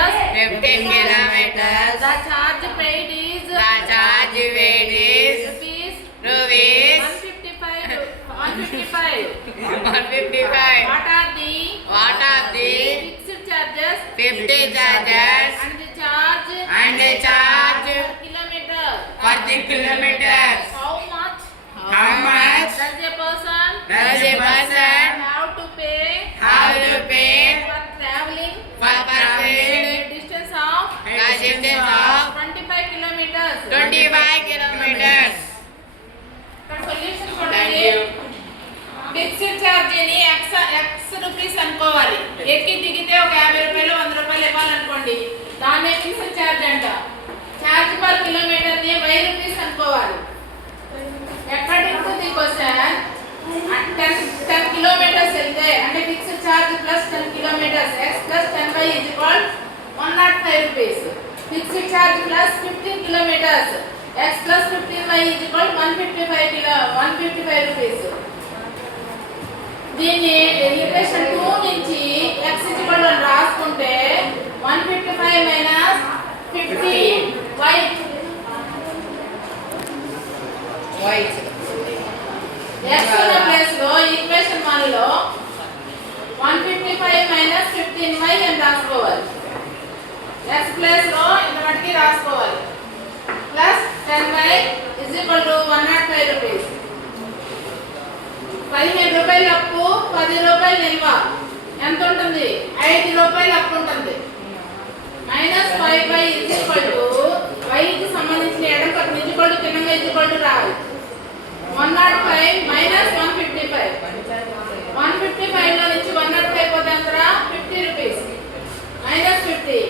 15 kilometers. The charge paid is rupees 155. 155. What are the fixed charges? 50 charges and the charge per kilometer. for the kilometers. How much How much does a person does a person have to pay have to pay for traveling for traveling a distance of the distance of 25 kilometers? 25 kilometers? Solution Thank చూడండి. you. Fixed charge ని x rupees అనుకోవాలి. ఎక్కి దిగితే ఒక 50 రూపాయలు 100 రూపాయలు ఇవ్వాలనుకోండి, దాన్నే ఫిక్స్డ్ ఛార్జ్ అంట. ఛార్జ్ పర్ కిలోమీటర్ ని y రూపీస్ అనుకోవాలి. అకార్డింగ్ టు ది క్వశ్చన్ 10 కిలోమీటర్స్ వెళ్తే అంటే fixed charge plus 10 kilometres x plus 10y is equal 105 rupees. Fixed charge plus 15 kilometres x plus 15y is equal 155 రూపీస్. దీన్ని ఈక్వేషన్ 2 నుంచి x is equal to రాసుకుంటే 155 minus 50y x ఉన్న ప్లేస్ లో ఈక్వేషన్ 1 లో 155 minus 15y అని రాసుకోవాలి. x ప్లేస్ లో ఇంత మట్టికి రాసుకోవాలి. Plus 10y is equal to 105 రూపీస్. 15 రూపాయలు అప్పు 10 రూపాయలు నిల్వ ఎంత ఉంటుంది? 5 రూపాయలు అప్పు ఉంటుంది. Minus 5y is equal to y కి సంబంధించిన ఎడమ పక్కన ఈక్వల్ టు కింద ఈక్వల్ టు రావాలి. 105 మైనస్ 155. 155 లో నుంచి 105 పోతే అంతరా 50 rupees. Minus 50.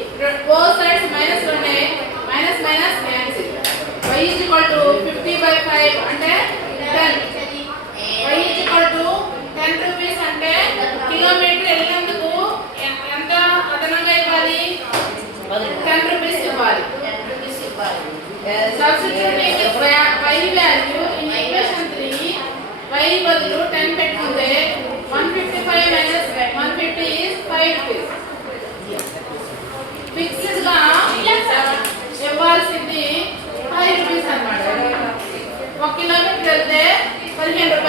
Both sides minus ఉన్నాయి. Minus minus cancel. y is equal to 50/5 అంటే 10. y is equal to 10 రూపీస్ అంటే కిలోమీటర్ వెళ్ళినందుకు ఎంత అదనంగా ఇవ్వాలి? 10 రూపీస్ ఇవ్వాలి. Substituting y value in equation 3, y బదులు 10 పెట్టుకుంటే 155 minus 150 is 5 rupees. ఫిక్స్డ్ గా ఇవ్వాల్సింది 5 రూపీస్ అన్నమాట. 1 కిలోమీటర్ వెళ్తే 15 రూపాయలు